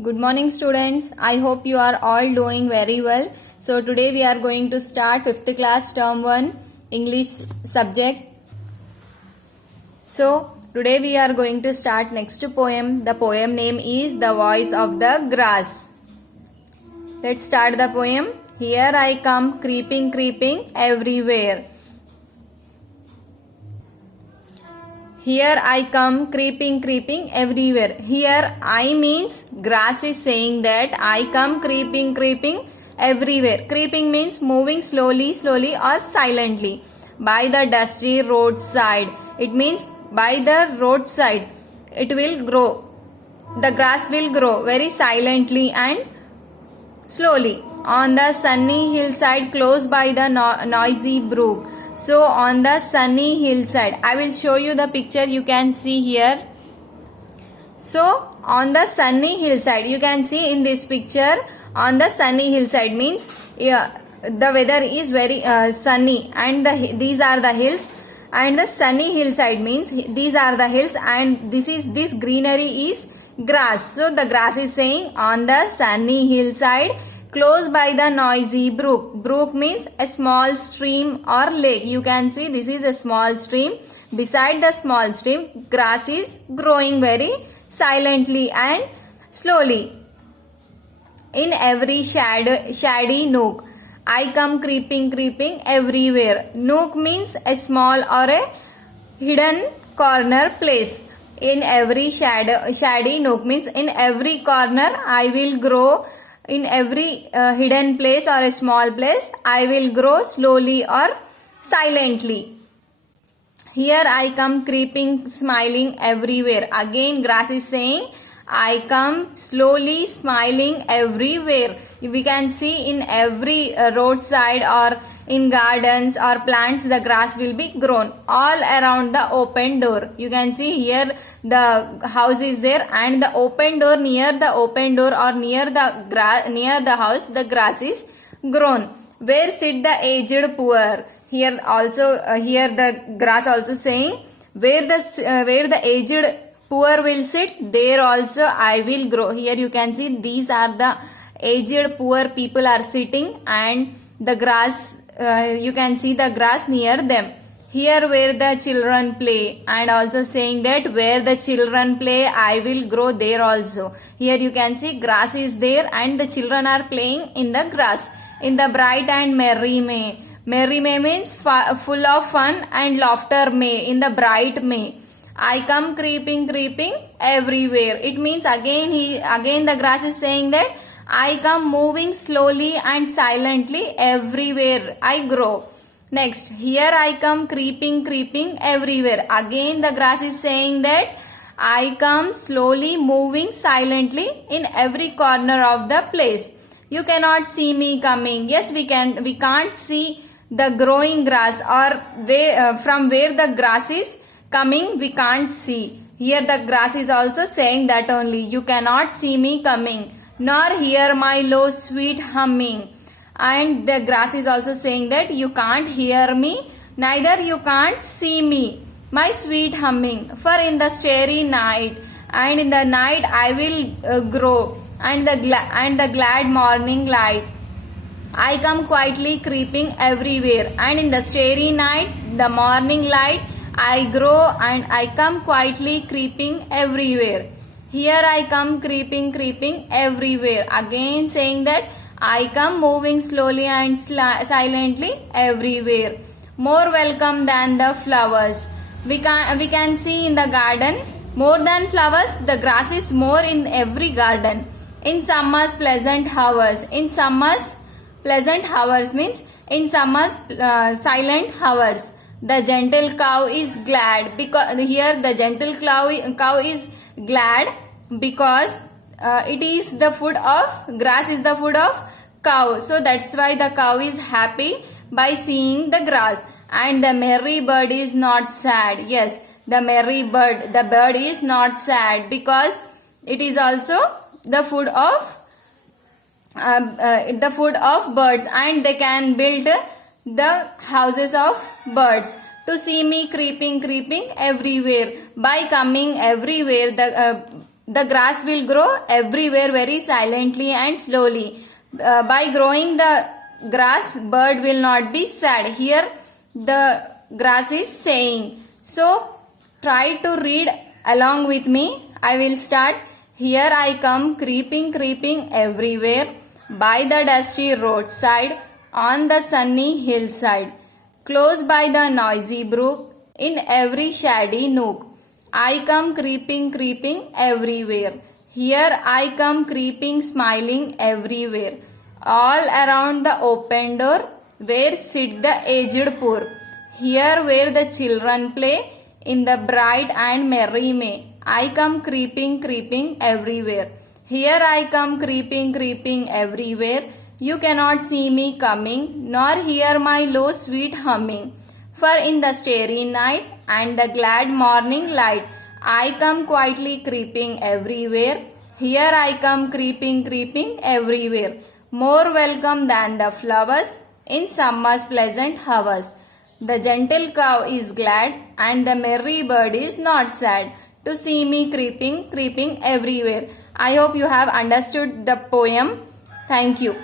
Good morning students. I hope you are all doing very well. So today we are going to start 5th class term 1 English subject. So today we are going to start next poem. The poem name is The Voice of the Grass. Let's start the poem. Here I come creeping, creeping everywhere. Here I come creeping, creeping everywhere. Here I means grass is saying that I come creeping, creeping everywhere. Creeping means moving slowly, slowly or silently by the dusty roadside. It means by the roadside it will grow. The grass will grow very silently and slowly on the sunny hillside close by the noisy brook. So on the sunny hillside, I will show you the picture you can see here. So on the sunny hillside, you can see in this picture on the sunny hillside means the weather is very sunny and these are the hills, and the sunny hillside means these are the hills and this greenery is grass. So the grass is saying on the sunny hillside close by the noisy brook. Brook means a small stream or lake. You can see this is a small stream. Beside the small stream, grass is growing very silently and slowly. In every shady nook, I come creeping, creeping everywhere. Nook means a small or a hidden corner place. In every shady nook means in every corner I will grow. In every hidden place or a small place, I will grow slowly or silently. Here I come creeping, smiling everywhere. Again grass is saying, I come slowly, smiling everywhere. We can see in every roadside or in gardens or plants, the grass will be grown all around the open door. You can see here the house is there and the open door, near the open door or near the house, the grass is grown. Where sit the aged poor? Here also here the grass also saying, where the aged poor will sit, there also I will grow. Here you can see these are the aged poor people are sitting and the grass, you can see the grass near them. Here where the children play, and also saying that where the children play I will grow there also. Here you can see grass is there and the children are playing in the grass. In the bright and merry May. Merry May means full of fun and laughter May. In the bright May, I come creeping, creeping everywhere. It means again the grass is saying that I come moving slowly and silently everywhere I grow. Next, here I come creeping, creeping everywhere. Again the grass is saying that I come slowly moving silently in every corner of the place. You cannot see me coming. Yes, we can't see the growing grass, or from where the grass is coming we can't see. Here the grass is also saying that only, you cannot see me coming, nor hear my low sweet humming. And the grass is also saying that you can't hear me, neither you can't see me, my sweet humming. For in the starry night, and in the night I will grow, and the glad morning light, I come quietly creeping everywhere. And in the starry night, the morning light, I grow and I come quietly creeping everywhere. Here I come creeping, creeping everywhere. Again saying that I come moving slowly and silently everywhere. More welcome than the flowers. We can see in the garden, more than flowers, the grass is more in every garden. In summer's pleasant hours. In summer's pleasant hours means in summer's silent hours. The gentle cow is glad, because here the gentle cow is glad because it is the food of, grass is the food of cow. So that's why the cow is happy by seeing the grass. And the merry bird is not sad. Yes, the merry bird, the bird is not sad because it is also the food of birds, and they can build the houses of birds. To see me creeping everywhere. By coming everywhere, The grass will grow everywhere very silently and slowly. By growing the grass, bird will not be sad. Here the grass is saying. So try to read along with me. I will start. Here I come creeping, creeping everywhere, by the dusty roadside, on the sunny hillside, close by the noisy brook, in every shady nook. I come creeping, creeping everywhere. Here I come creeping, smiling everywhere. All around the open door, where sit the aged poor. Here where the children play, in the bright and merry May. I come creeping, creeping everywhere. Here I come creeping, creeping everywhere. You cannot see me coming, nor hear my low sweet humming. For in the starry night and the glad morning light, I come quietly creeping everywhere. Here I come creeping, creeping everywhere. More welcome than the flowers in summer's pleasant hours. The gentle cow is glad and the merry bird is not sad to see me creeping, creeping everywhere. I hope you have understood the poem. Thank you.